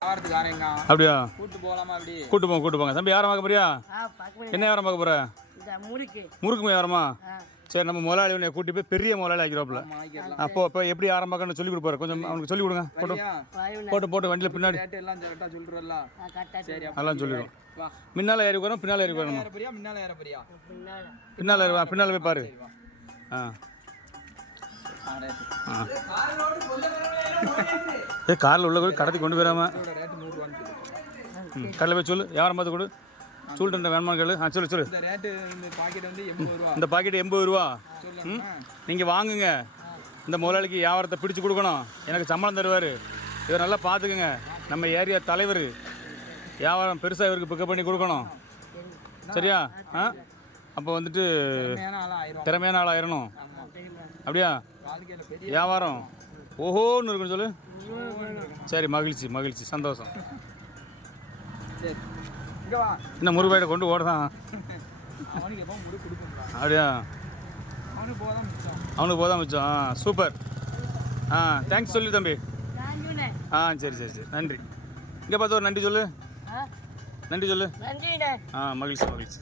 அப்படியா? கூட்டு போங்க தம்பி. யாரை பார்க்க போறியா? என்ன வியாபாரம் பார்க்க போற? முறுக்கு வியாபாரமா? சரி, நம்ம முதலாளி உன்னை கூட்டி போய் பெரிய முதலாளி ஆக்கிடுவாப்புல. அப்போ இப்போ எப்படி ஆரம்பிக்கணும்னு சொல்லி கொடுப்பாரு. கொஞ்சம் அவனுக்கு சொல்லி கொடுங்க. போட்டு வண்டியில் பின்னாடி அதெல்லாம் சொல்லிடுவோம். முன்னால் ஏறி வரணும், பின்னால் ஏறி வரணும். பின்னால் போய் பாரு. காரில் உள்ள கடத்தி கொண்டு போயிடாம கடையில் போய் சொல்லு. வியாபாரம் பார்த்து கொடு. சொல்லிட்டு வேணுமா கேளு. சொல்லு. இந்த பாக்கெட் 80 ரூபா. நீங்கள் வாங்குங்க. இந்த முதலாளிக்கு வியாபாரத்தை பிடிச்சி கொடுக்கணும். எனக்கு சம்பளம் தருவார். இவர் நல்லா பார்த்துக்குங்க. நம்ம ஏரியா தலைவர். வியாபாரம் பெருசாக இவருக்கு பிக்கப் பண்ணி கொடுக்கணும். சரியா? அப்போ வந்துட்டு திறமையான ஆள் ஆயிரணும். அப்படியா? வியாபாரம் ஓஹோன்னு இருக்குன்னு சொல்லு. சரி, மகிழ்ச்சி சந்தோஷம். இன்னும் முருகாயிட்ட கொண்டு ஓடுதான். அப்படியா? அவனுக்கு போதான் மிச்சம். சூப்பர். தேங்க்ஸ் சொல்லு தம்பி. சரி நன்றி. இங்கே பார்த்து ஒரு நன்றி சொல்லு. மகிழ்ச்சி.